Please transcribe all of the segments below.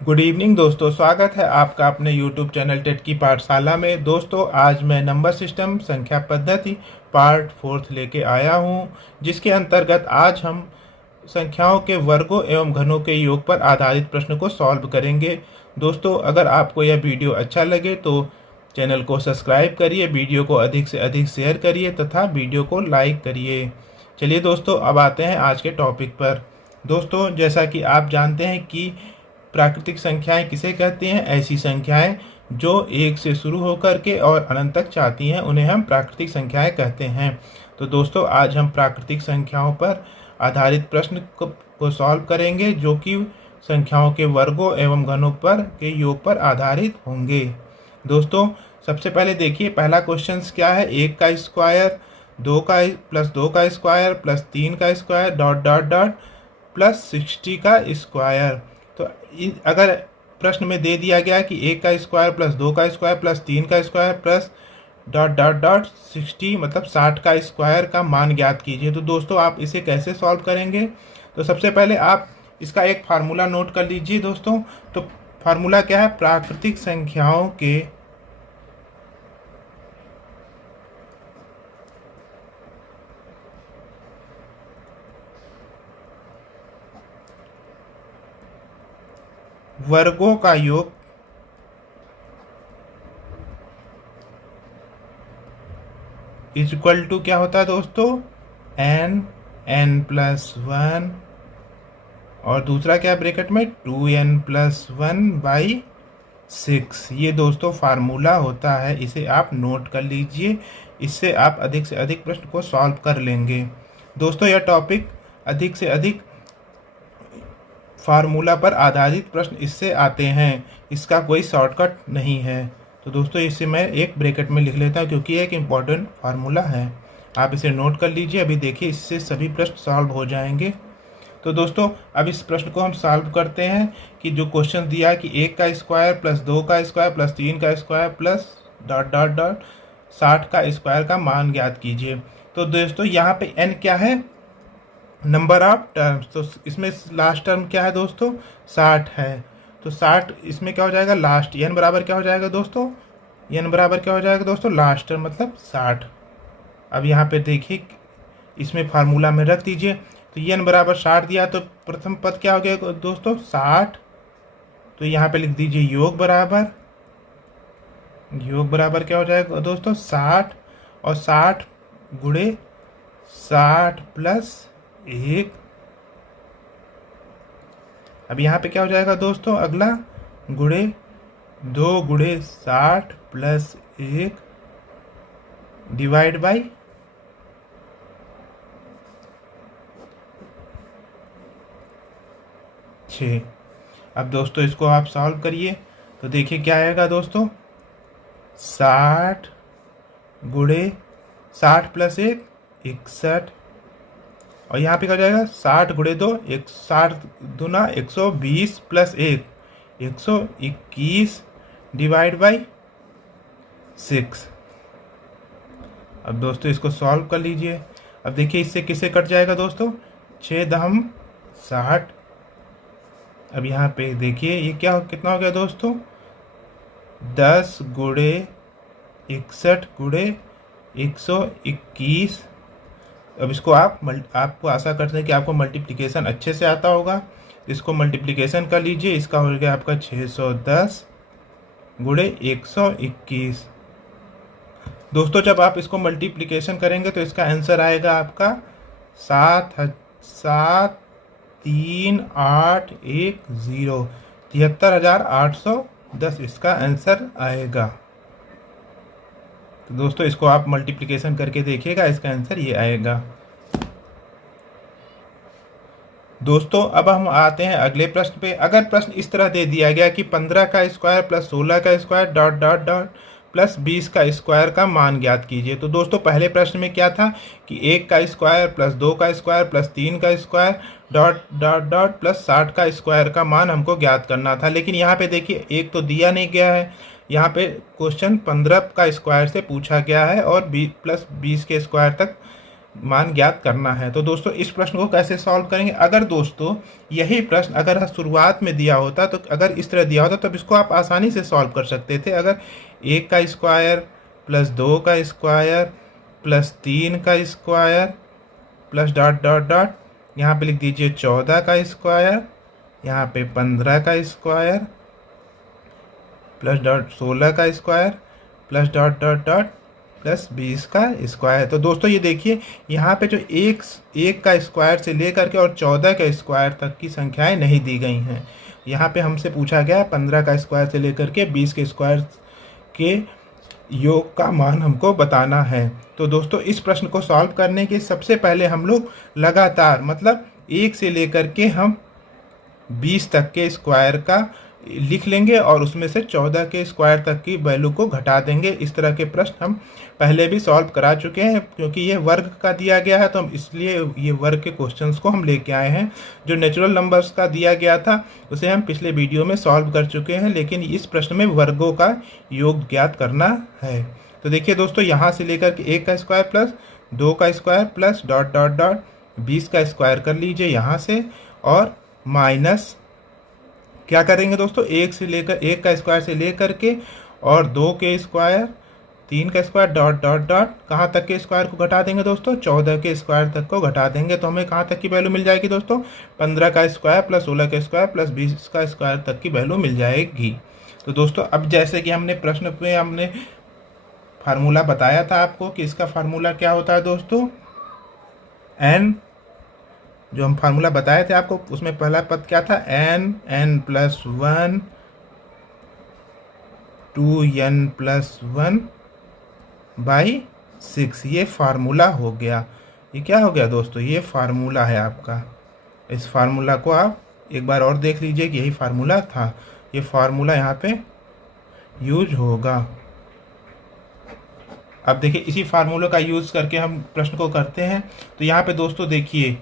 Good evening दोस्तों, स्वागत है आपका अपने यूट्यूब चैनल टेट की पाठशाला में। दोस्तों, आज मैं नंबर सिस्टम संख्या पद्धति पार्ट फोर्थ लेके आया हूं, जिसके अंतर्गत आज हम संख्याओं के वर्गों एवं घनों के योग पर आधारित प्रश्न को सॉल्व करेंगे। दोस्तों, अगर आपको यह वीडियो अच्छा लगे तो चैनल को सब्सक्राइब करिए, वीडियो को अधिक से अधिक शेयर करिए तथा वीडियो को लाइक करिए। चलिए दोस्तों, अब आते हैं आज के टॉपिक पर। दोस्तों, जैसा कि आप जानते हैं कि प्राकृतिक संख्याएं किसे कहते हैं? ऐसी संख्याएं जो एक से शुरू होकर के और अनंत तक जाती हैं उन्हें हम प्राकृतिक संख्याएं कहते हैं। तो दोस्तों, आज हम प्राकृतिक संख्याओं पर आधारित प्रश्न को सॉल्व करेंगे, जो कि संख्याओं के वर्गों एवं घनों पर के योग पर आधारित होंगे। दोस्तों, सबसे पहले देखिए, पहला क्वेश्चन क्या है? 1 का स्क्वायर, 2 का प्लस 2 का स्क्वायर प्लस 3 का square dot dot dot plus 60 का स्क्वायर। तो अगर प्रश्न में दे दिया गया कि 1 का स्क्वायर प्लस 2 का स्क्वायर प्लस 3 का square plus dot dot dot 60 मतलब 60 का स्क्वायर का मान ज्ञात कीजिए, तो दोस्तों आप इसे कैसे सॉल्व करेंगे? तो सबसे पहले आप इसका एक फार्मूला नोट कर लीजिए दोस्तों। तो फार्मूला क्या है? प्राकृतिक संख्याओं के वर्गों का योग इज इक्वल टू क्या होता है दोस्तों? n+1 और दूसरा क्या ब्रैकेट में 2n+1/6। ये दोस्तों फार्मूला होता है, इसे आप नोट कर लीजिए। इससे आप अधिक से अधिक प्रश्न को सॉल्व कर लेंगे। दोस्तों, यह टॉपिक अधिक से अधिक फार्मूला पर आधारित प्रश्न इससे आते हैं, इसका कोई शॉर्टकट नहीं है। तो दोस्तों, इसे मैं एक ब्रैकेट में लिख लेता हूँ क्योंकि एक इम्पॉर्टेंट फार्मूला है। आप इसे नोट कर लीजिए। अभी देखिए, इससे सभी प्रश्न सॉल्व हो जाएंगे। तो दोस्तों, अब इस प्रश्न को हम सॉल्व करते हैं कि जो क्वेश्चन दिया कि 1 का स्क्वायर प्लस 2 का स्क्वायर प्लस 3 का square plus dot dot dot 60 का स्क्वायर का मान ज्ञात कीजिए। तो दोस्तों, यहाँ पे n क्या है? Number of terms. तो इसमें लास्ट टर्म क्या है दोस्तों? 60 है। तो 60 इसमें क्या हो जाएगा? लास्ट। n बराबर क्या हो जाएगा दोस्तों? n बराबर क्या हो जाएगा दोस्तों? लास्ट टर्म मतलब 60। अब यहाँ पे देखिए, इसमें फार्मूला में रख दीजिए। तो n बराबर 60 दिया, तो प्रथम पद क्या हो गया दोस्तों? 60। तो यहाँ पे लिख दीजिए योग बराबर क्या हो जाएगा दोस्तों? 60 और 60 गुणे 60 प्लस 1। अब यहाँ पे क्या हो जाएगा दोस्तों? अगला गुणे 2 गुणे 60 प्लस 1 डिवाइड बाई 6। अब दोस्तों, इसको आप सॉल्व करिए तो देखिए क्या आएगा दोस्तों? 60 गुणे 60 प्लस 1 61। और यहाँ पे क्या हो जाएगा? 60 गुणे 2 60 दूना 120 प्लस 1 121 डिवाइड बाई 6। अब दोस्तों, इसको सॉल्व कर लीजिए। अब देखिए, इससे किससे कट जाएगा दोस्तों? 6 दहम 60। अब यहाँ पे देखिए, ये क्या कितना हो गया दोस्तों? 10 गुणे 61 गुणे 121। अब इसको आपको आशा करते हैं कि आपको मल्टीप्लिकेशन अच्छे से आता होगा। इसको मल्टीप्लिकेशन कर लीजिए। इसका हो गया आपका 610 गुणे 121। दोस्तों, जब आप इसको मल्टीप्लिकेशन करेंगे तो इसका आंसर आएगा आपका 73810 73810 इसका आंसर आएगा। तो दोस्तों, इसको आप मल्टीप्लिकेशन करके देखिएगा, इसका आंसर ये आएगा। दोस्तों, अब हम आते हैं अगले प्रश्न पे। अगर प्रश्न इस तरह दे दिया गया कि 15 का स्क्वायर प्लस 16 का square dot dot dot plus 20 का स्क्वायर का मान ज्ञात कीजिए। तो दोस्तों, पहले प्रश्न में क्या था कि 1 का स्क्वायर प्लस 2 का स्क्वायर प्लस 3 का square dot dot dot plus 60 का स्क्वायर का मान हमको ज्ञात करना था। लेकिन यहाँ पे देखिए, एक तो दिया नहीं गया है। यहाँ पे क्वेश्चन 15 का स्क्वायर से पूछा गया है और 20 प्लस 20 के स्क्वायर तक मान ज्ञात करना है। तो दोस्तों इस प्रश्न को कैसे सॉल्व करेंगे, अगर दोस्तों यही प्रश्न अगर शुरुआत में दिया होता, तो अगर इस तरह दिया होता तो इसको आप आसानी से सॉल्व कर सकते थे। अगर 1 का स्क्वायर प्लस 2 का स्क्वायर प्लस 3 का square plus dot dot dot, यहाँ पे लिख दीजिए 14 का स्क्वायर, यहाँ पे 15 का स्क्वायर प्लस डॉट 16 का square plus dot dot dot plus 20 का स्क्वायर। तो दोस्तों ये देखिए यहाँ पे जो एक का स्क्वायर से लेकर के और 14 के स्क्वायर तक की संख्याएं नहीं दी गई हैं। यहाँ पे हमसे पूछा गया 15 का स्क्वायर से लेकर के 20 के स्क्वायर के योग का मान हमको बताना है। तो दोस्तों इस प्रश्न को सॉल्व करने के सबसे पहले हम लोग लगातार मतलब 1 से लेकर के हम 20 तक के स्क्वायर का लिख लेंगे और उसमें से 14 के स्क्वायर तक की वैल्यू को घटा देंगे। इस तरह के प्रश्न हम पहले भी सॉल्व करा चुके हैं, क्योंकि ये वर्ग का दिया गया है तो हम इसलिए ये वर्ग के क्वेश्चंस को हम लेके आए हैं। जो नेचुरल नंबर्स का दिया गया था उसे हम पिछले वीडियो में सॉल्व कर चुके हैं, लेकिन इस प्रश्न में वर्गों का योग ज्ञात करना है। तो देखिए दोस्तों, यहाँ से लेकर के 1 का स्क्वायर प्लस 2 का square plus dot dot dot 20 का स्क्वायर कर लीजिए यहाँ से, और माइनस क्या करेंगे दोस्तों, 1 का स्क्वायर से लेकर के और 2 के स्क्वायर 3 का स्क्वायर डॉट डॉट डॉट कहाँ तक के स्क्वायर को घटा देंगे दोस्तों, 14 के स्क्वायर तक को घटा देंगे। तो हमें कहाँ तक की वैल्यू मिल जाएगी दोस्तों, 15 का स्क्वायर प्लस 16 का स्क्वायर प्लस 20 का स्क्वायर तक की वैल्यू मिल जाएगी। तो दोस्तों अब जैसे कि हमने प्रश्न पे हमने फार्मूला बताया था आपको कि इसका फार्मूला क्या होता है दोस्तों, n, जो हम फार्मूला बताए थे आपको उसमें पहला पद क्या था, n+1 2n+1 बाई 6। ये फार्मूला हो गया। ये क्या हो गया दोस्तों, ये फार्मूला है आपका। इस फार्मूला को आप एक बार और देख लीजिए कि यही फार्मूला था। ये फार्मूला यहाँ पे यूज होगा। अब देखिए इसी फार्मूले का यूज़ करके हम प्रश्न को करते हैं। तो यहाँ पे दोस्तों देखिए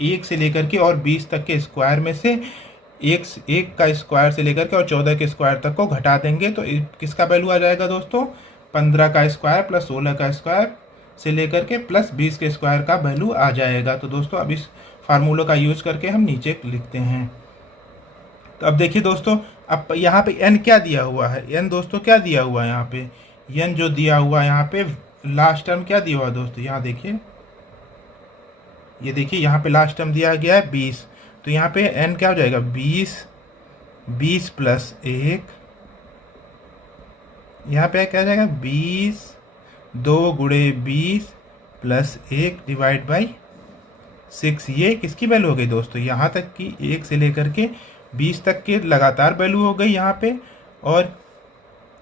1 से लेकर के और 20 तक के स्क्वायर में से एक का स्क्वायर से लेकर के और 14 के स्क्वायर तक को घटा देंगे। तो किसका वैल्यू आ जाएगा दोस्तों, 15 का स्क्वायर प्लस 16 का स्क्वायर से लेकर के प्लस 20 के स्क्वायर का वैल्यू आ जाएगा। तो दोस्तों अब इस फार्मूले का यूज़ करके हम नीचे लिखते हैं। तो अब देखिए दोस्तों, अब यहाँ पे n क्या दिया हुआ है, n दोस्तों क्या दिया हुआ है, यहाँ पे n जो दिया हुआ है, यहाँ पे लास्ट टर्म क्या दिया हुआ है दोस्तों, यहाँ देखिए, ये देखिए यहाँ पे लास्ट टर्म दिया गया है 20। तो यहाँ पे n क्या हो जाएगा, 20 प्लस 1, यहाँ पे क्या हो जाएगा 20, 2 गुणे 20 प्लस 1 डिवाइड बाई 6। ये किसकी वैल्यू हो गई दोस्तों, यहाँ तक की 1 से लेकर के 20 तक के लगातार वैल्यू हो गई यहाँ पे, और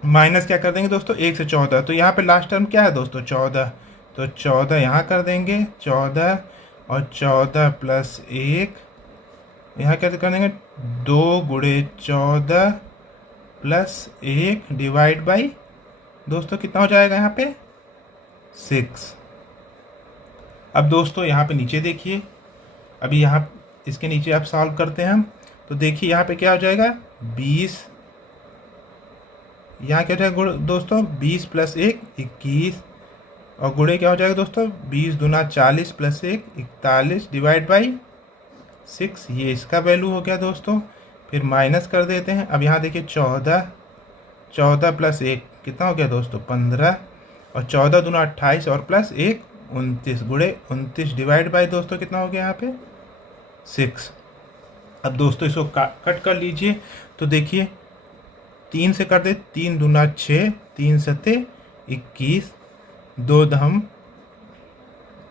माइनस क्या कर देंगे दोस्तों 1 से 14। तो यहाँ पे लास्ट टर्म क्या है दोस्तों 14, तो 14 यहाँ कर देंगे, 14 और 14 प्लस 1 यहाँ क्या कर देंगे 2 गुणे 14 प्लस 1 डिवाइड बाई दोस्तों कितना हो जाएगा यहाँ पे 6। अब दोस्तों यहाँ पे नीचे देखिए, अभी यहाँ इसके नीचे आप सॉल्व करते हैं हम, तो देखिए यहाँ पे क्या हो जाएगा 20, यहाँ क्या हो जाएगा दोस्तों 20 प्लस 1 21, और गुणे क्या हो जाएगा दोस्तों 20 दूना 40 प्लस 1 41 डिवाइड बाई 6। ये इसका वैल्यू हो गया दोस्तों। फिर माइनस कर देते हैं। अब यहाँ देखिए 14 प्लस 1 कितना हो गया दोस्तों 15, और 14 दूना 28 और प्लस 1 29 गुणे 29 डिवाइड बाई दोस्तों कितना हो गया यहाँ पे 6। अब दोस्तों इसको कट कर लीजिए। तो देखिए 3 से कर दे, 3 दूना 6, 3 सत्ते 21, 2 दहम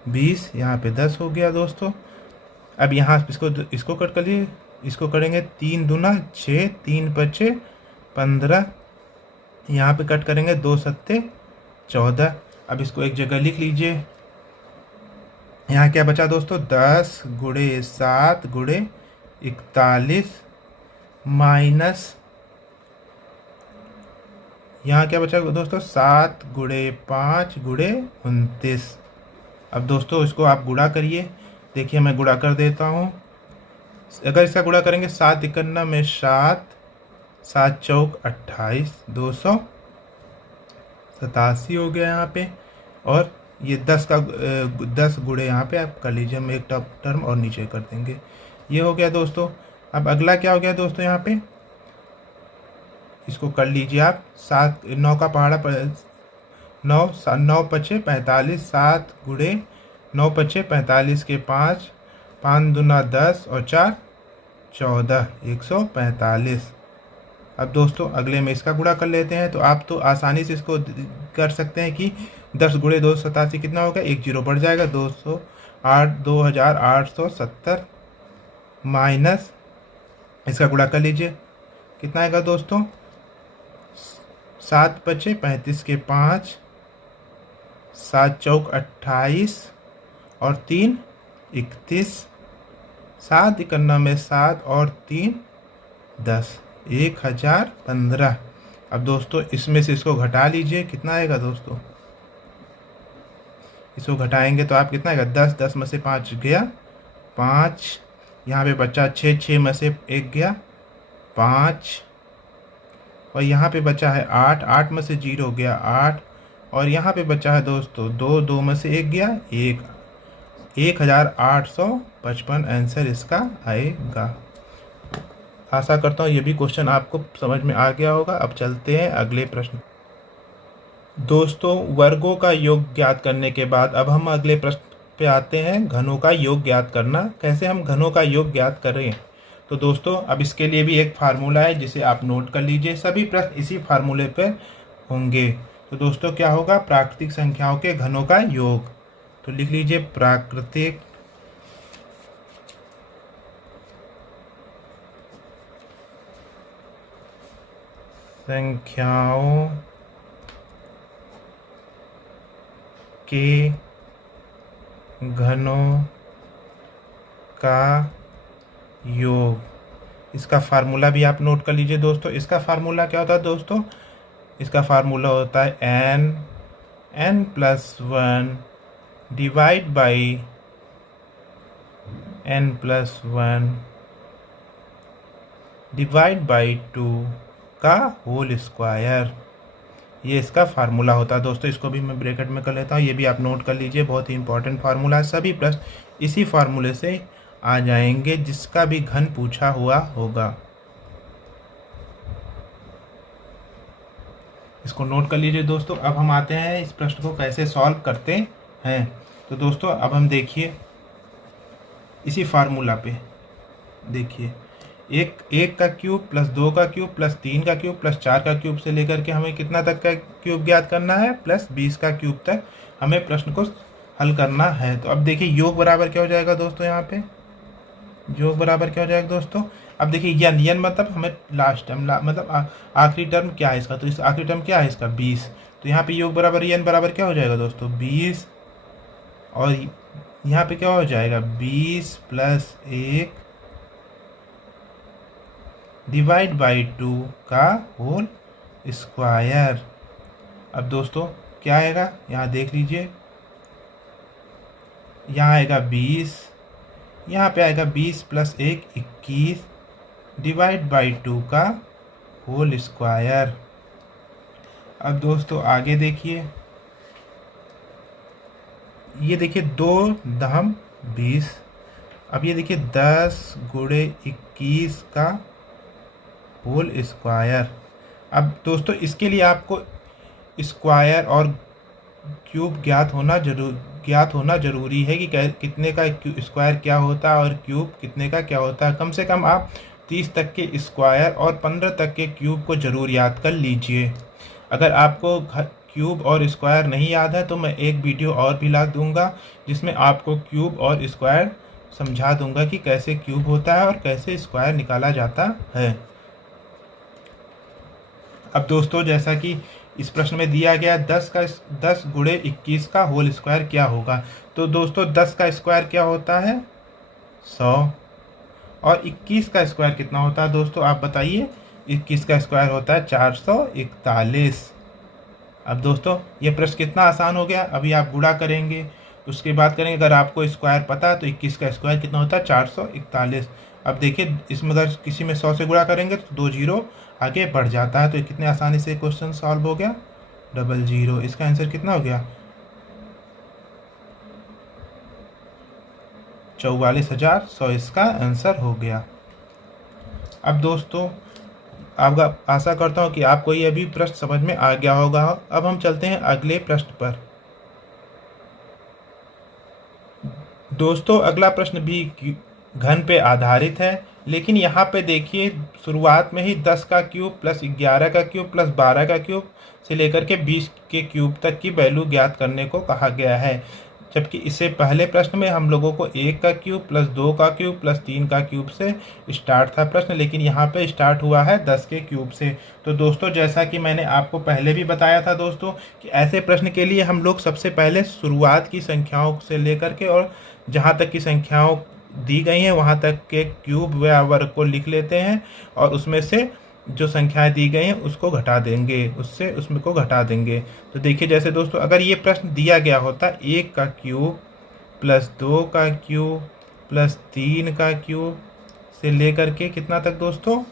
20, यहाँ पे 10 हो गया दोस्तों। अब यहाँ इसको कट कर लिए, इसको करेंगे 3 दूना 6, 3 पचे 15, यहाँ पे कट करेंगे 2 सत्ते 14। अब इसको एक जगह लिख लीजिए। यहाँ क्या बचा दोस्तों 10 गुणे 7 गुणे 41 माइनस यहाँ क्या बचा दोस्तों 7 गुणे 5 गुणे 29। अब दोस्तों इसको आप गुणा करिए। देखिए मैं गुणा कर देता हूँ। अगर इसका गुणा करेंगे 7 51 में 7, 7 चौक 28, 287 हो गया यहाँ पे। और ये 10 का 10 गुणे यहाँ पे आप कर लीजिए, हम एक टर्म और नीचे कर देंगे। ये हो गया दोस्तों। अब अगला क्या हो गया दोस्तों, यहाँ पे इसको कर लीजिए आप। 7 9 का पहाड़ा 9 9 पचे 45, 7 गुणे 9 पचे 45 के 5, 5 दूना 10 और 4 14, 145। अब दोस्तों अगले में इसका गुणा कर लेते हैं। तो आप तो आसानी से इसको कर सकते हैं कि 10 गुणे 287 कितना होगा, एक जीरो बढ़ जाएगा, 2870 माइनस इसका गुणा कर लीजिए, कितना आएगा दोस्तों, 7 पचे 35 के 5, 7 चौक 28 और 3 31, 7 इकन्ना में 7 और 3 10, 1015। अब दोस्तों इसमें से इसको घटा लीजिए, कितना आएगा दोस्तों, इसको घटाएंगे तो आप कितना आएगा, 10 10 में से 5 गया 5, यहाँ पे बचा 6 6 में से 1 गया 5, और यहाँ पे बचा है 8 8 में से 0 गया 8, और यहाँ पे बचा है दोस्तों 2 2 में से 1 गया 1, 1855 आंसर इसका आएगा। आशा करता हूँ ये भी क्वेश्चन आपको समझ में आ गया होगा। अब चलते हैं अगले प्रश्न। दोस्तों वर्गों का योग ज्ञात करने के बाद अब हम अगले प्रश्न पे आते हैं, घनों का योग ज्ञात करना। कैसे हम घनों का योग ज्ञात करें? तो दोस्तों अब इसके लिए भी एक फार्मूला है जिसे आप नोट कर लीजिए, सभी प्रश्न इसी फार्मूले पे होंगे। तो दोस्तों क्या होगा, प्राकृतिक संख्याओं के घनों का योग। तो लिख लीजिए प्राकृतिक संख्याओं के घनों का योग। इसका फार्मूला भी आप नोट कर लीजिए दोस्तों। इसका फार्मूला क्या होता है दोस्तों, इसका फार्मूला होता है n+1 divide by n+1 divide by 2 का होल स्क्वायर। ये इसका फार्मूला होता है दोस्तों। इसको भी मैं ब्रैकेट में कर लेता हूँ, ये भी आप नोट कर लीजिए, बहुत ही इंपॉर्टेंट फार्मूला है। सभी प्रश्न इसी फार्मूले से आ जाएंगे जिसका भी घन पूछा हुआ होगा। इसको नोट कर लीजिए दोस्तों। अब हम आते हैं इस प्रश्न को कैसे सॉल्व करते हैं। तो दोस्तों अब हम देखिए इसी फार्मूला पे देखिए, एक का क्यूब प्लस 2 का क्यूब प्लस 3 का क्यूब प्लस 4 का क्यूब से लेकर के हमें कितना तक का क्यूब ज्ञात करना है, प्लस 20 का क्यूब तक हमें प्रश्न को हल करना है। तो अब देखिए योग बराबर क्या हो जाएगा दोस्तों, यहाँ पे योग बराबर क्या हो जाएगा दोस्तों। अब देखिए यन मतलब हमें लास्ट टर्म मतलब आखिरी टर्म क्या है इसका, तो इस आखिरी टर्म क्या है इसका 20। तो यहाँ पे योग बराबर यन बराबर क्या हो जाएगा दोस्तों 20, और यहाँ पे क्या हो जाएगा 20 प्लस 1 डिवाइड बाई 2 का होल स्क्वायर। अब दोस्तों क्या आएगा, यहाँ देख लीजिए, यहाँ आएगा 20, यहाँ पे आएगा 20 प्लस 1 21 डिवाइड बाई 2 का होल स्क्वायर। अब दोस्तों आगे देखिए, ये देखिए 2 दहम 20। अब ये देखिए 10 गुणे 21 का होल स्क्वायर। अब दोस्तों इसके लिए आपको स्क्वायर और क्यूब ज्ञात होना जरूरी है कि कितने का स्क्वायर क्या होता है और क्यूब कितने का क्या होता है। कम से कम आप 30 तक के स्क्वायर और 15 तक के क्यूब को ज़रूर याद कर लीजिए। अगर आपको क्यूब और स्क्वायर नहीं याद है तो मैं एक वीडियो और भी ला दूंगा जिसमें आपको क्यूब और स्क्वायर समझा दूंगा कि कैसे क्यूब होता है और कैसे स्क्वायर निकाला जाता है। अब दोस्तों जैसा कि इस प्रश्न में दिया गया 10 गुणे 21 का होल स्क्वायर क्या होगा। तो दोस्तों 10 का स्क्वायर क्या होता है 100, और 21 का स्क्वायर कितना होता है दोस्तों आप बताइए। 21 का स्क्वायर होता है 441। अब दोस्तों ये प्रश्न कितना आसान हो गया। अभी आप गुणा करेंगे उसके बाद करेंगे, अगर आपको स्क्वायर पता है तो 21 का स्क्वायर कितना होता है 441। अब देखिए इसमें अगर किसी में 100 से गुणा करेंगे तो 2 जीरो आगे बढ़ जाता है। तो कितने आसानी से क्वेश्चन सॉल्व हो गया 00। इसका आंसर कितना हो गया 44,100 इसका आंसर हो गया। अब दोस्तों आपका आशा करता हूँ कि आपको ये भी प्रश्न समझ में आ गया होगा। अब हम चलते हैं अगले प्रश्न पर। दोस्तों अगला प्रश्न भी घन पे आधारित है, लेकिन यहाँ पे देखिए शुरुआत में ही 10 का क्यूब प्लस 11 का क्यूब प्लस 12 का क्यूब से लेकर के 20 के क्यूब तक की वैल्यू ज्ञात करने को कहा गया है। जबकि इससे पहले प्रश्न में हम लोगों को 1 का क्यूब प्लस 2 का क्यूब प्लस 3 का क्यूब से स्टार्ट था प्रश्न, लेकिन यहाँ पे स्टार्ट हुआ है 10 के क्यूब से। तो दोस्तों जैसा कि मैंने आपको पहले भी बताया था दोस्तों कि ऐसे प्रश्न के लिए हम लोग सबसे पहले शुरुआत की संख्याओं से लेकर के और जहाँ तक की संख्याओं दी गई हैं वहाँ तक के क्यूब व वर्ग को लिख लेते हैं और उसमें से जो संख्याएं दी गई हैं उसको घटा देंगे, उसमें को घटा देंगे। तो देखिए जैसे दोस्तों अगर ये प्रश्न दिया गया होता 1 का क्यूब प्लस 2 का क्यूब प्लस 3 का क्यूब से लेकर के कितना तक दोस्तों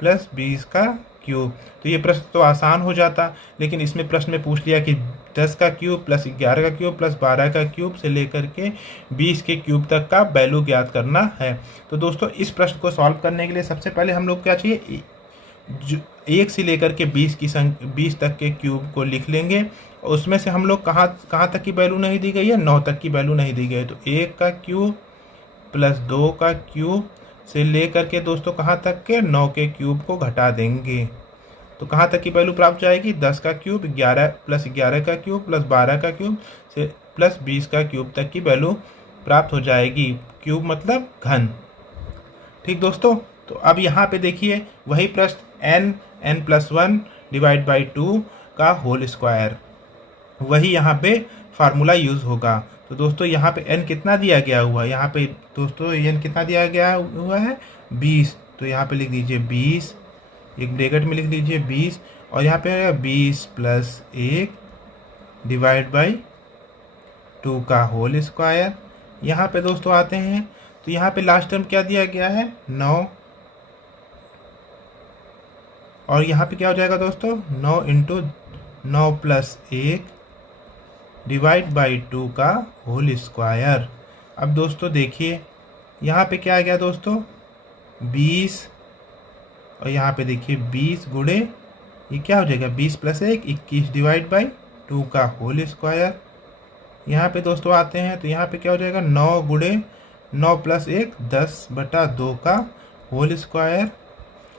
प्लस 20 का क्यूब, तो ये प्रश्न तो आसान हो जाता। लेकिन इसमें प्रश्न में पूछ लिया कि 10 का क्यूब प्लस 11 का क्यूब प्लस 12 का क्यूब से लेकर के 20 के क्यूब तक का वैल्यू ज्ञात करना है। तो दोस्तों इस प्रश्न को सॉल्व करने के लिए सबसे पहले हम लोग क्या चाहिए, 1 से लेकर के 20 तक के क्यूब को लिख लेंगे। उसमें से हम लोग कहाँ तक की वैल्यू नहीं दी गई है, 9 तक की वैल्यू नहीं दी गई है। तो 1 का क्यूब प्लस 2 का क्यूब से लेकर के दोस्तों कहाँ तक के 9 के क्यूब को घटा देंगे। तो कहाँ तक की वैल्यू प्राप्त जाएगी, 10 का क्यूब 11 प्लस 11 का क्यूब प्लस 12 का क्यूब से प्लस 20 का क्यूब तक की वैल्यू प्राप्त हो जाएगी। क्यूब मतलब घन। ठीक दोस्तों, तो अब यहाँ पे देखिए वही प्रश्न n+1 डिवाइड बाई 2 का होल स्क्वायर, वही यहाँ पे फार्मूला यूज़ होगा। तो दोस्तों यहाँ पे n कितना दिया गया हुआ है, यहाँ पे दोस्तों n कितना दिया गया हुआ है 20, तो यहाँ पे लिख दीजिए 20, एक ब्रैकेट में लिख दीजिए 20 और यहाँ पे 20 प्लस 1 डिवाइड बाई 2 का होल स्क्वायर। यहाँ पे दोस्तों आते हैं तो यहाँ पे लास्ट टर्म क्या दिया गया है 9, और यहाँ पे क्या हो जाएगा दोस्तों 9 इंटू 9 प्लस 1 डिवाइड बाई 2 का होल स्क्वायर। अब दोस्तों देखिए यहाँ पे क्या आ गया दोस्तों 20, और यहाँ पे देखिए 20 गुणे ये क्या हो जाएगा 20 प्लस 1 21 डिवाइड बाई 2 का होल स्क्वायर। यहाँ पे दोस्तों आते हैं तो यहाँ पे क्या हो जाएगा 9 गुणे 9 प्लस 1 10/2 का होल स्क्वायर।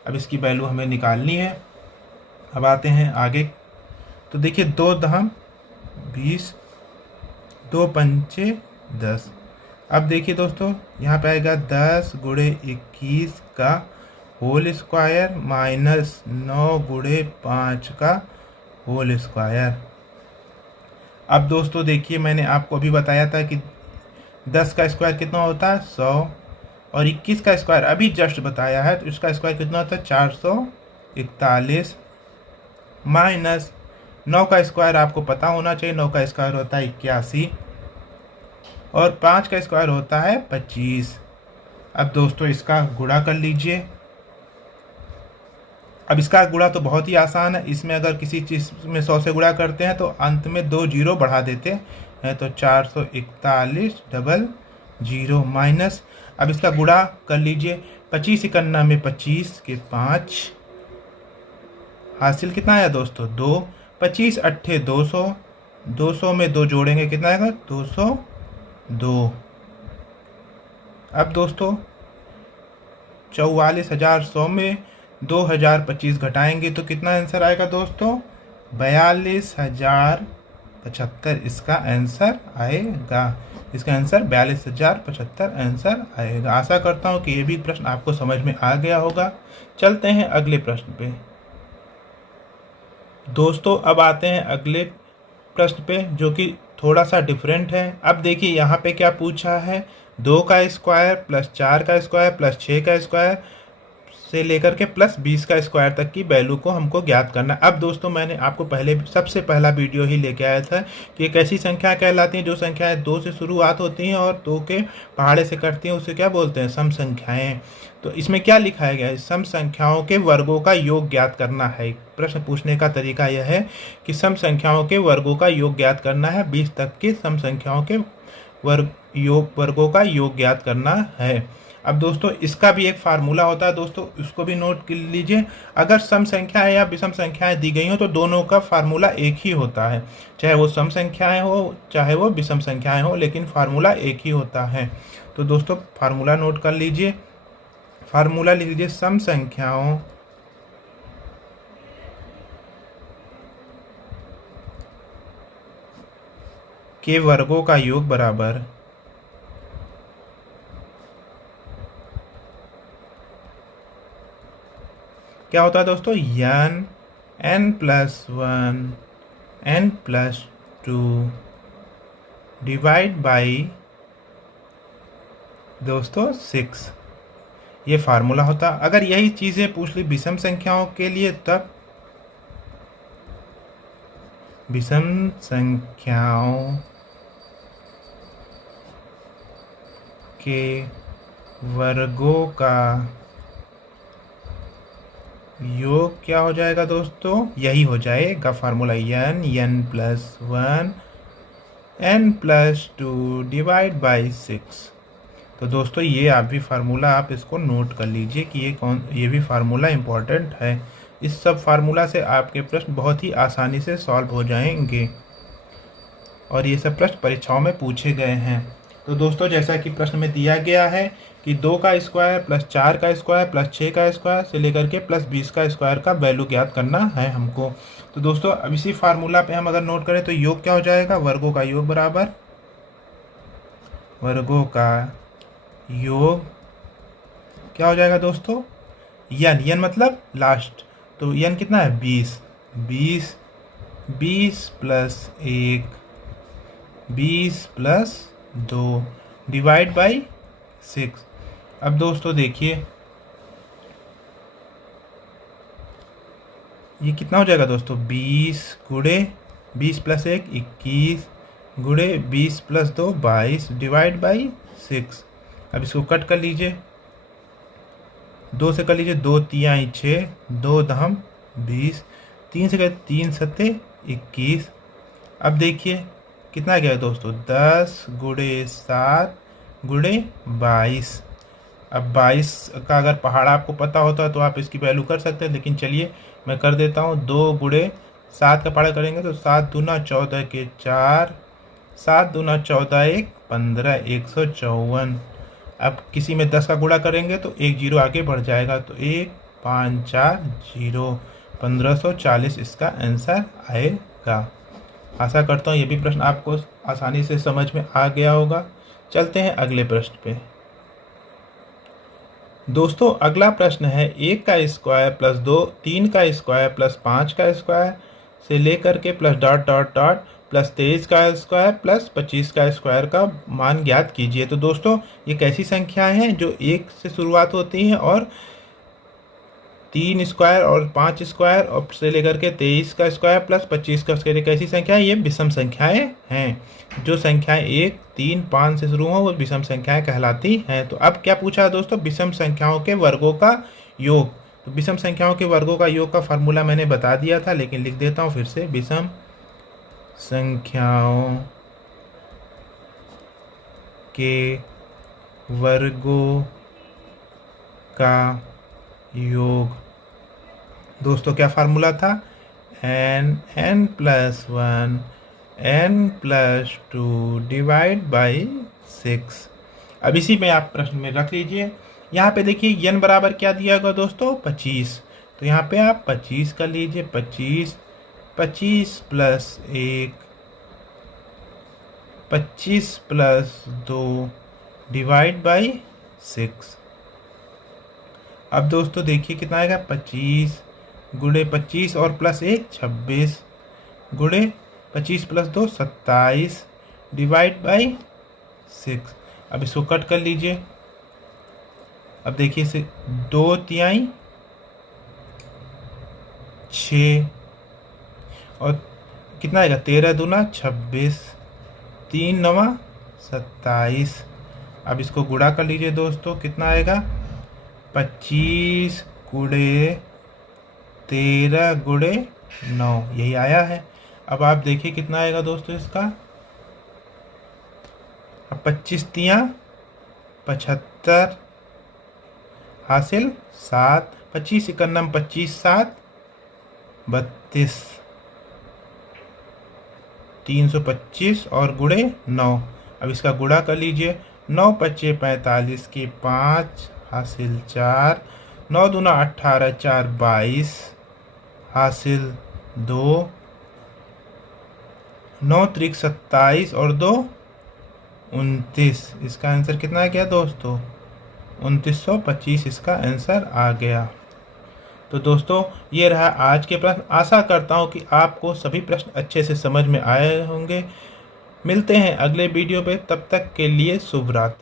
अब इसकी वैल्यू हमें निकालनी है। अब आते हैं आगे, तो देखिए 2 दहम 20, 2 पंचे 10। अब देखिए दोस्तों यहाँ पे आएगा 10 गुणे 21 का होल स्क्वायर माइनस 9 गुणे 5 का होल स्क्वायर। अब दोस्तों देखिए मैंने आपको अभी बताया था कि 10 का स्क्वायर कितना होता है 100, और 21 का स्क्वायर अभी जस्ट बताया है तो इसका स्क्वायर कितना होता है 441, माइनस 9 का स्क्वायर आपको पता होना चाहिए, 9 का स्क्वायर होता है 81 और 5 का स्क्वायर होता है 25। अब दोस्तों इसका गुणा कर लीजिए। अब इसका गुणा तो बहुत ही आसान है, इसमें अगर किसी चीज़ में 100 से गुणा करते हैं तो अंत में 2 जीरो बढ़ा देते हैं, तो 441 डबल जीरो माइनस, अब इसका गुणा कर लीजिए 25 इकन्ना में 25 के 5, हासिल कितना आया दोस्तों 2, 25 अट्ठे 200, 200 में 2 जोड़ेंगे कितना आएगा 202। अब दोस्तों 44,100 में 2025 घटाएंगे तो कितना आंसर आएगा दोस्तों 42,075 इसका आंसर आएगा। इसका आंसर 42,075 आंसर आएगा। आशा करता हूँ कि ये भी प्रश्न आपको समझ में आ गया होगा। चलते हैं अगले प्रश्न पे। दोस्तों अब आते हैं अगले प्रश्न पे जो कि थोड़ा सा डिफरेंट है। अब देखिए यहाँ पे क्या पूछा है 2 का स्क्वायर प्लस 4 का स्क्वायर प्लस 6 का स्क्वायर से लेकर के प्लस 20 का स्क्वायर तक की वैल्यू को हमको ज्ञात करना। अब दोस्तों मैंने आपको सबसे पहला वीडियो ही लेके आया था कि एक ऐसी संख्या कहलाती हैं जो संख्याएं 2 से शुरुआत होती हैं और 2 के पहाड़े से कटती हैं, उसे क्या बोलते हैं सम संख्याएं। तो इसमें क्या लिखा गया है सम संख्याओं के वर्गों का योग ज्ञात करना है। प्रश्न पूछने का तरीका यह है कि सम संख्याओं के वर्गों का योग ज्ञात करना है, 20 तक की सम संख्याओं के वर्गों का योग ज्ञात करना है। अब दोस्तों इसका भी एक फार्मूला होता है दोस्तों, उसको भी नोट कर लीजिए। अगर सम संख्याएं या विषम संख्याएं दी गई हो तो दोनों का फार्मूला एक ही होता है, चाहे वो सम संख्याएं हो चाहे वो विषम संख्याएं हो, लेकिन फार्मूला एक ही होता है। तो दोस्तों फार्मूला नोट कर लीजिए। फार्मूला लिख लीजिए, सम संख्याओं के वर्गों का योग बराबर क्या होता है दोस्तों, n+1 n+2 डिवाइड बाई दोस्तों 6। ये फार्मूला होता। अगर यही चीज़ें पूछ ली विषम संख्याओं के लिए, तब विषम संख्याओं के वर्गों का योग क्या हो जाएगा दोस्तों, यही हो जाएगा formula, n+1 n+2 divide by 6। तो दोस्तों ये आप भी फार्मूला आप इसको नोट कर लीजिए कि ये भी फार्मूला इम्पोर्टेंट है। इस सब फार्मूला से आपके प्रश्न बहुत ही आसानी से सॉल्व हो जाएंगे और ये सब प्रश्न परीक्षाओं में पूछे गए हैं। तो दोस्तों जैसा कि प्रश्न में दिया गया है कि 2 का स्क्वायर प्लस 4 का स्क्वायर प्लस 6 का स्क्वायर से लेकर के प्लस 20 का स्क्वायर का वैल्यू ज्ञात करना है हमको। तो दोस्तों अब इसी फार्मूला पे हम अगर नोट करें तो योग क्या हो जाएगा, वर्गों का योग बराबर वर्गों का योग क्या हो जाएगा दोस्तों, यन मतलब लास्ट, तो यन कितना है 20 प्लस 1 20 प्लस 2 डिवाइड बाई 6। अब दोस्तों देखिए ये कितना हो जाएगा दोस्तों, 20 गुणे 20 प्लस 1 21 गुणे 20 प्लस 2 22 डिवाइड बाई 6। अब इसको कट कर लीजिए, 2 से कर लीजिए, 2 तिहाई 6 2 दहम 20 3 से कर 3 सत्ते 21। अब देखिए कितना गया दोस्तों, 10 गुणे 7 गुणे 22। अब 22 का अगर पहाड़ा आपको पता होता तो आप इसकी वैल्यू कर सकते हैं, लेकिन चलिए मैं कर देता हूँ। 2 गुणे 7 का पहाड़ा करेंगे तो 7 दूना 14 के 4 7 दूना 14 1 15 154। अब किसी में 10 का गुणा करेंगे तो एक जीरो आगे बढ़ जाएगा, तो 1 5 4 0 1540 इसका आंसर आएगा। आशा करता हूँ ये भी प्रश्न आपको आसानी से समझ में आ गया होगा। चलते हैं अगले प्रश्न पे। दोस्तों अगला प्रश्न है 1 का स्क्वायर प्लस 2 3 का स्क्वायर प्लस 5 का स्क्वायर से लेकर के plus dot dot dot plus 23 का स्क्वायर प्लस 25 का स्क्वायर का मान ज्ञात कीजिए। तो दोस्तों ये कैसी संख्याएं हैं जो 1 से शुरुआत होती हैं और 3 स्क्वायर और 5 स्क्वायर और से लेकर के 23 का स्क्वायर प्लस 25 का स्क्वायर, कैसी संख्याएं, ये विषम संख्याएं हैं। जो संख्याएं 1 3 5 से शुरू हो वो विषम संख्याएं कहलाती हैं। तो अब क्या पूछा है दोस्तों, विषम संख्याओं के वर्गों का योग। तो विषम संख्याओं के वर्गों का योग का फार्मूला मैंने बता दिया था, लेकिन लिख देता हूँ फिर से, विषम संख्याओं के वर्गों का योग। दोस्तों क्या फार्मूला था, n+1 n+2 डिवाइड बाई 6। अब इसी में आप प्रश्न में रख लीजिए। यहाँ पे देखिए n बराबर क्या दिया गया दोस्तों, 25। तो यहाँ पे आप 25 कर लीजिए, 25 प्लस 1 25 प्लस 2 डिवाइड बाई 6। अब दोस्तों देखिए कितना आएगा, 25 गुणे 25 और प्लस 1 26 गुणे 25 प्लस 2 27 डिवाइड बाई 6। अब इसको कट कर लीजिए। अब देखिए इसे 2 तिहाई 6 और कितना आएगा, 13 दूना 26 3 9 27। अब इसको गुणा कर लीजिए दोस्तों, कितना आएगा, 25 गुणे 13 गुणे 9, यही आया है। अब आप देखिए कितना आएगा दोस्तों इसका, अब 25 तियाँ 75 हासिल 7, 25 इकन्नम 25 7 32, 325 और गुणे 9। अब इसका गुणा कर लीजिए। 9 पच्चे 45 के 5 हासिल 4, 9 दूना 18 4 22 हासिल 2, 9 त्रिक 27 और 2 29। इसका आंसर कितना आ गया दोस्तों? 2925 इसका आंसर आ गया। तो दोस्तों ये रहा आज के प्रश्न। आशा करता हूँ कि आपको सभी प्रश्न अच्छे से समझ में आए होंगे। मिलते हैं अगले वीडियो पे, तब तक के लिए शुभ रात्रि।